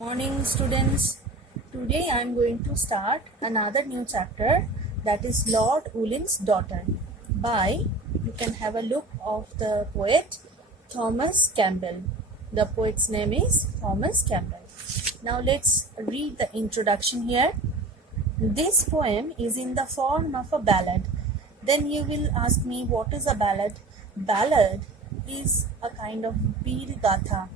Morning students. Today I am going to start another new chapter, that is Lord Ulin's Daughter by, you can have a look of the poet Thomas Campbell. The poet's name is Thomas Campbell. Now let's read the introduction here. This poem is in the form of a ballad. Then you will ask me, what is a ballad? Ballad is a kind of Bir Gatha.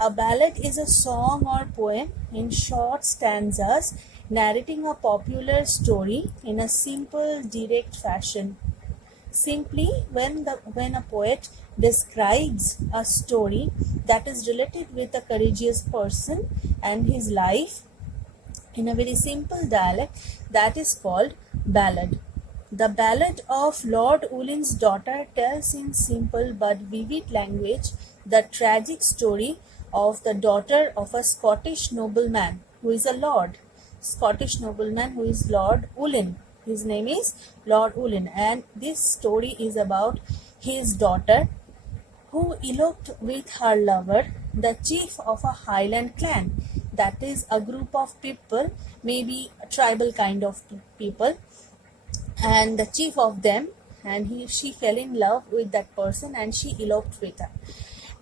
A ballad is a song or poem in short stanzas narrating a popular story in a simple, direct fashion. Simply, when a poet describes a story that is related with a courageous person and his life in a very simple dialect, that is called ballad. The Ballad of Lord Ulin's Daughter tells in simple but vivid language the tragic story of the daughter of a Scottish nobleman who is a lord. Scottish nobleman who is Lord Ulin. His name is Lord Ulin, and this story is about his daughter who eloped with her lover, the chief of a Highland clan. That is a group of people, maybe a tribal kind of people, and the chief of them, and she fell in love with that person and she eloped with her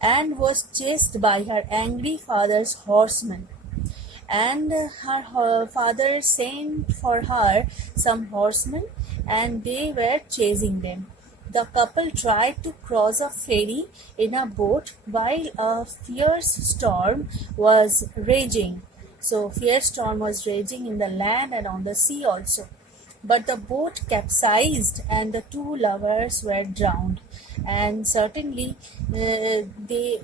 and was chased by her angry father's horsemen. And her father sent for her some horsemen and they were chasing them. The couple tried to cross a ferry in a boat while a fierce storm was raging. So fierce storm was raging in the land and on the sea also. But the boat capsized and the two lovers were drowned. And certainly they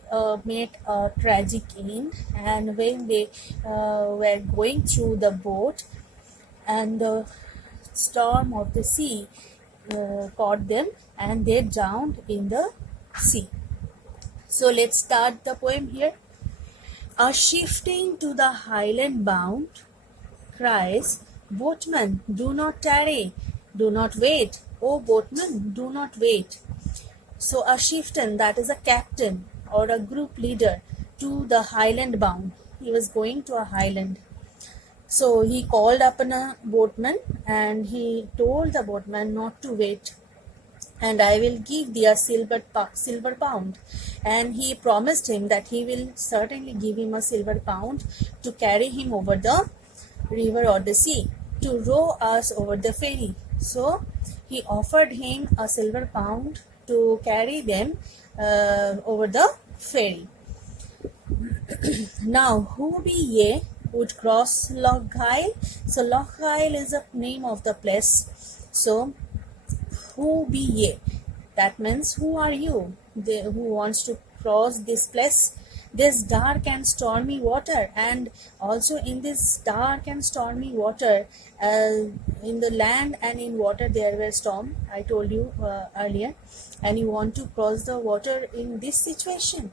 met a tragic end. And when they were going through the boat, and the storm of the sea caught them and they drowned in the sea. So let's start the poem here. A shifting to the Highland bound cries, "Boatman, do not tarry, do not wait. Oh, boatman, do not wait." So a chieftain, that is a captain or a group leader to the Highland bound. He was going to a highland. So he called upon a boatman and he told the boatman not to wait, and I will give thee a silver pound. And he promised him that he will certainly give him a silver pound to carry him over the river or the sea, to row us over the ferry. So he offered him a silver pound to carry them over the ferry. Now, who be ye would cross Loch Gyle? So Loch Gyle is the name of the place. So who be ye? That means who are you? Who wants to cross this place? This dark and stormy water, and also in this dark and stormy water, in the land and in water there were storm, I told you earlier, and you want to cross the water in this situation.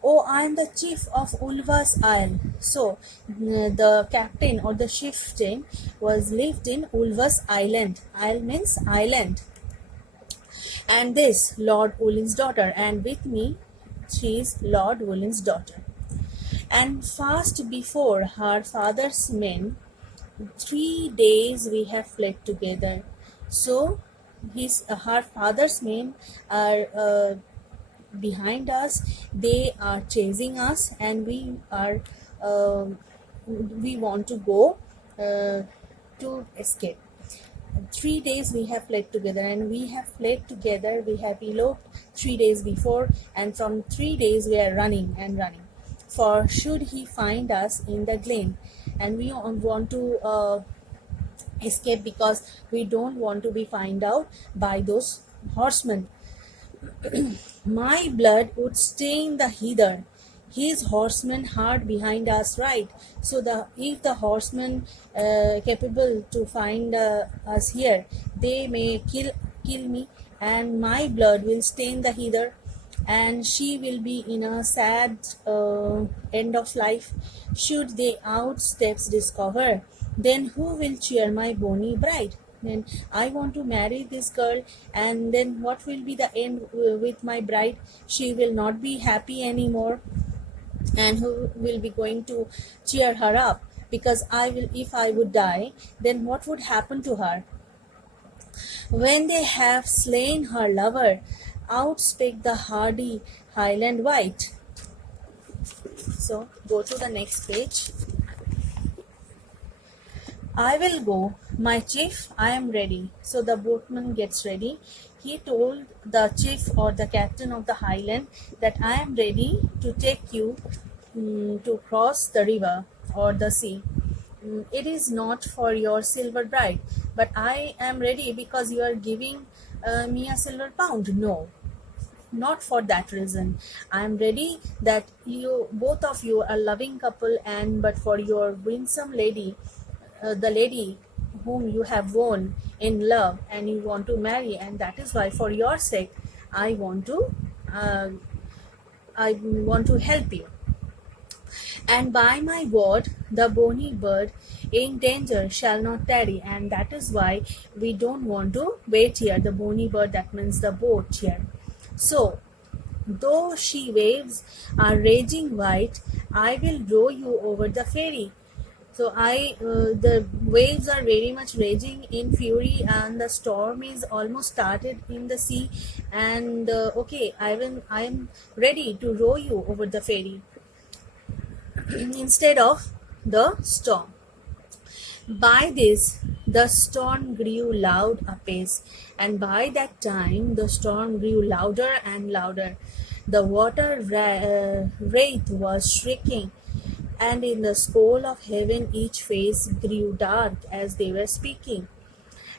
Oh, I am the chief of Ulva's Isle. So the captain or the chieftain lived in Ulva's Island. Isle means island. And this Lord Ulin's daughter, and with me she is Lord Ulin's daughter. And fast before her father's men, 3 days we have fled together. So her father's men are behind us. They are chasing us, and we want to go to escape. 3 days we have fled together, and we have fled together, we have eloped 3 days before, and from 3 days we are running and running. For should he find us in the glen, and we want to escape because we don't want to be found out by those horsemen. My blood would stain the heather, his horsemen hard behind us, right? So if the horsemen capable to find us here, they may kill me, and my blood will stain the heather, and she will be in a sad end of life. Should they outsteps discover, then who will cheer my bonny bride? Then I want to marry this girl, and then what will be the end with my bride? She will not be happy anymore. and who will be going to cheer her up, because if I would die, then what would happen to her? When they have slain her lover, out spake the hardy Highland wight. So go to the next page. I will go, my chief, I am ready. So the boatman gets ready. He told the chief or the captain of the Highland that I am ready to take you to cross the river or the sea. It is not for your silver bride, but I am ready because you are giving me a silver pound. No, not for that reason. I am ready that you both of you are loving couple, and but for your winsome lady, the lady whom you have won in love and you want to marry, and that is why for your sake I want to uh, help you. And by my word, the bonny bird in danger shall not tarry, and that is why we don't want to wait here. The bonny bird, that means the boat here. So though she waves are raging white, I will row you over the ferry. So the waves are very much raging in fury, and the storm is almost started in the sea. And okay, I am ready to row you over the ferry instead of the storm. By this, the storm grew loud apace, and by that time the storm grew louder and louder. The water wraith was shrieking, and in the skull of heaven each face grew dark as they were speaking.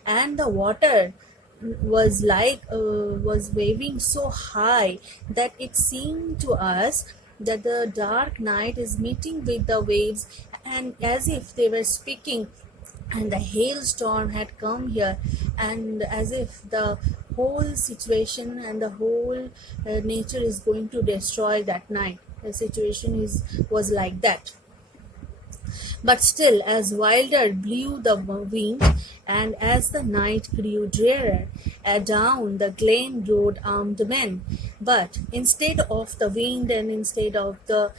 And the water was waving so high that it seemed to us that the dark night is meeting with the waves, and as if they were speaking, and the hailstorm had come here, and as if the whole situation and the whole nature is going to destroy that night. The situation was like that. But still, as wilder blew the wind, and as the night grew drearer, adown the glen rode armed men. But instead of the wind and instead of the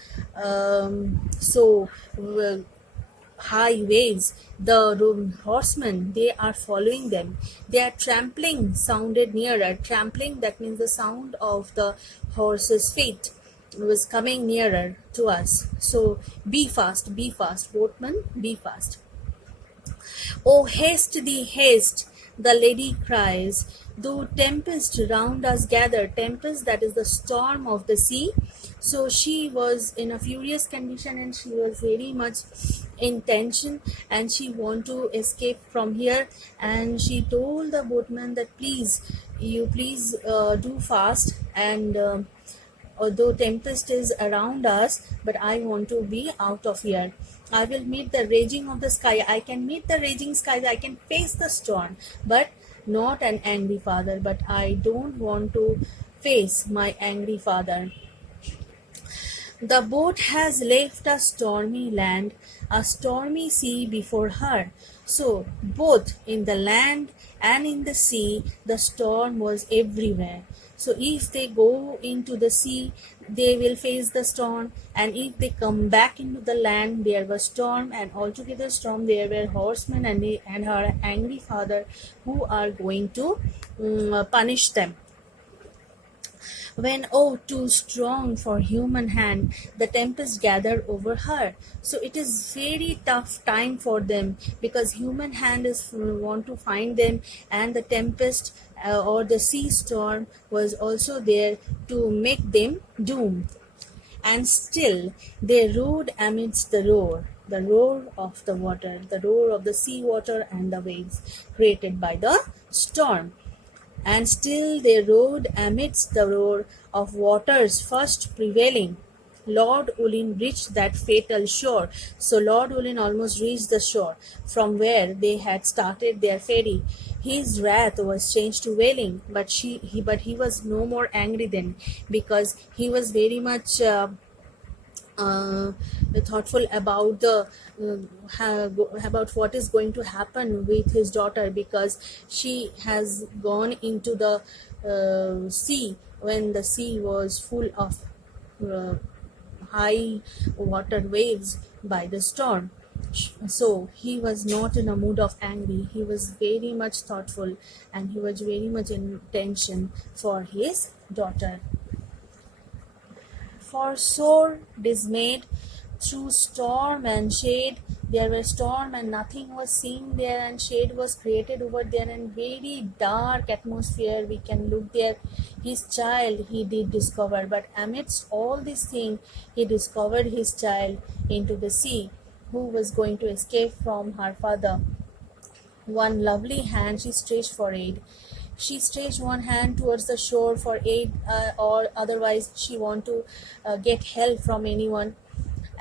high waves, the horsemen, they are following them. Their trampling sounded nearer. Trampling, that means the sound of the horse's feet was coming nearer to us. So be fast, boatman, be fast. Oh, haste thee, haste, the lady cries, though tempest round us gather. Tempest, that is the storm of the sea. So she was in a furious condition, and she was very much in tension, and she want to escape from here. And she told the boatman that please do fast, and although tempest is around us, but I want to be out of here. I will meet the raging of the sky. I can meet the raging sky. I can face the storm, but not an angry father. But I don't want to face my angry father. The boat has left a stormy land, a stormy sea before her. So, both in the land and in the sea, the storm was everywhere. So, if they go into the sea, they will face the storm, and if they come back into the land, there was storm, and altogether storm. There were horsemen and her angry father who are going to punish them. When, oh, too strong for human hand, the tempest gathered over her. So it is very tough time for them, because human hand is want to find them, and the tempest or the sea storm was also there to make them doomed. And still they rode amidst the roar of the water, the roar of the sea water and the waves created by the storm. And still they rode amidst the roar of waters first prevailing. Lord Ullin reached that fatal shore. So Lord Ullin almost reached the shore from where they had started their ferry. His wrath was changed to wailing, but he was no more angry then, because he was very much thoughtful about about what is going to happen with his daughter, because she has gone into the sea when the sea was full of high water waves by the storm. So he was not in a mood of angry. He was very much thoughtful, and he was very much in tension for his daughter. For sore dismayed through storm and shade, there were storm and nothing was seen there, and shade was created over there, and very dark atmosphere we can look there. His child he did discover, but amidst all these things he discovered his child into the sea, who was going to escape from her father. One lovely hand she stretched for aid. She stretched one hand towards the shore for aid, or otherwise she want to get help from anyone.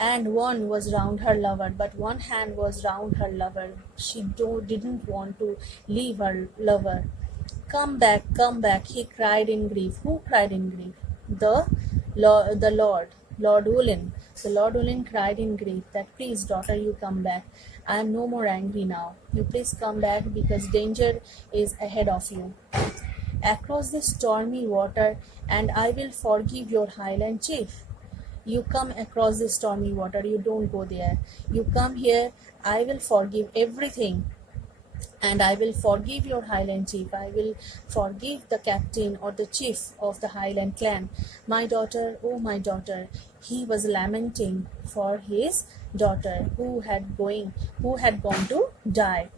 And one was round her lover, but one hand was round her lover. She didn't want to leave her lover. Come back, he cried in grief. Who cried in grief? The Lord Ulin. The Lord Ulin cried in grief that, please, daughter, you come back. I am no more angry now. You please come back because danger is ahead of you. Across the stormy water, and I will forgive your highland chief. You come across the stormy water, you don't go there. You come here, I will forgive everything, and I will forgive your highland chief. I will forgive the captain or the chief of the highland clan. My daughter, oh my daughter. He was lamenting for his daughter who had gone to die.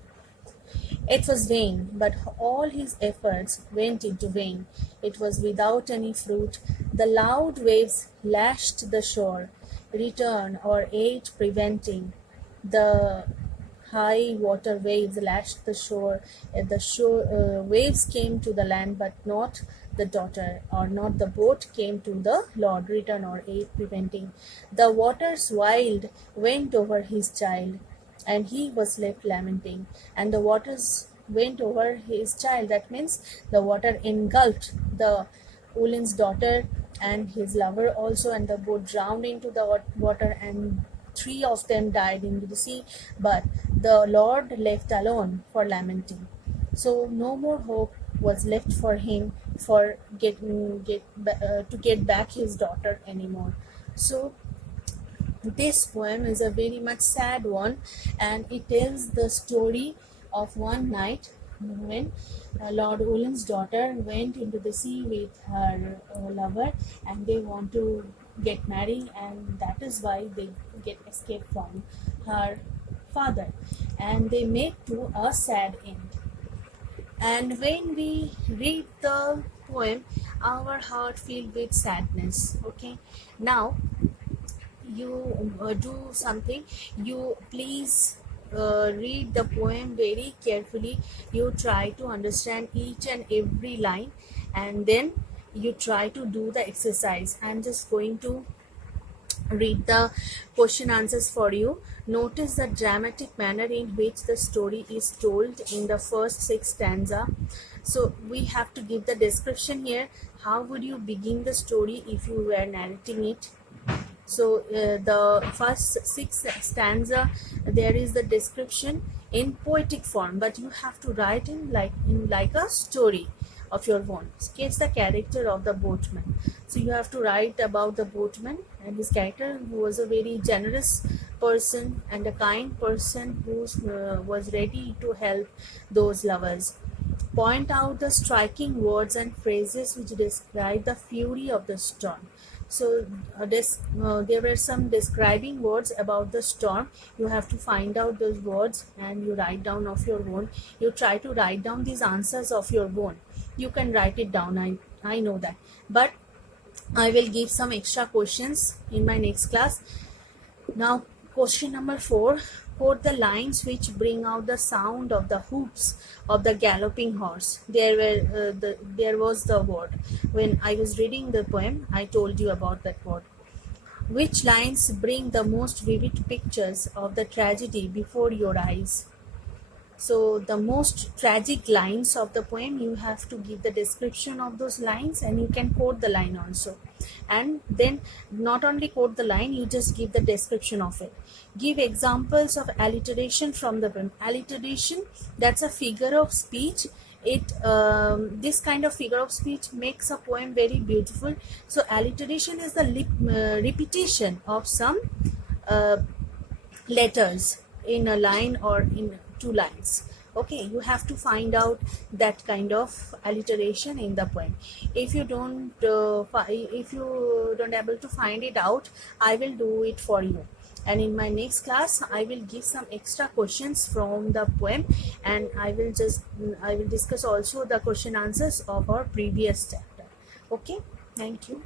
It was vain, but all his efforts went into vain. It was without any fruit. The loud waves lashed the shore, return or aid preventing. The high water waves lashed the shore. Waves came to the land, but not the daughter, or not the boat came to the Lord, return or aid preventing. The waters wild went over his child, and he was left lamenting. And the waters went over his child. That means the water engulfed the Ulin's daughter and his lover also, and the boat drowned into the water, and 3 of them died into the sea. But the Lord left alone for lamenting. So no more hope was left for him for to get back his daughter anymore. So this poem is a very much sad one, and it tells the story of one night when Lord Ulin's daughter went into the sea with her lover, and they want to get married, and that is why they get escaped from her father, and they make to a sad end. And when we read the poem, our heart filled with sadness. Okay, now you do something. You please read the poem very carefully. You try to understand each and every line, and then you try to do the exercise. I'm just going to read the question answers for you. Notice the dramatic manner in which the story is told in the first 6 stanza. So we have to give the description here. How would you begin the story if you were narrating it? So the first 6 stanza, there is the description in poetic form, but you have to write in like a story of your own. Sketch the character of the boatman. So you have to write about the boatman and his character, who was a very generous person and a kind person who was ready to help those lovers. Point out the striking words and phrases which describe the fury of the storm. So there were some describing words about the storm. You have to find out those words and you write down of your own. You try to write down these answers of your own. You can write it down, I know that. But I will give some extra questions in my next class. Now, question number 4. Quote the lines which bring out the sound of the hoofs of the galloping horse. There was the word. When I was reading the poem, I told you about that word. Which lines bring the most vivid pictures of the tragedy before your eyes? So the most tragic lines of the poem, you have to give the description of those lines, and you can quote the line also. And then not only quote the line, you just give the description of it. Give examples of alliteration from the poem. Alliteration, that's a figure of speech this kind of figure of speech makes a poem very beautiful. So alliteration is the repetition of some uh, letters in a line or in two lines. Okay, you have to find out that kind of alliteration in the poem. If you don't if you don't able to find it out, I will do it for you, and in my next class I will give some extra questions from the poem, and I will discuss also the question answers of our previous chapter. Okay, thank you.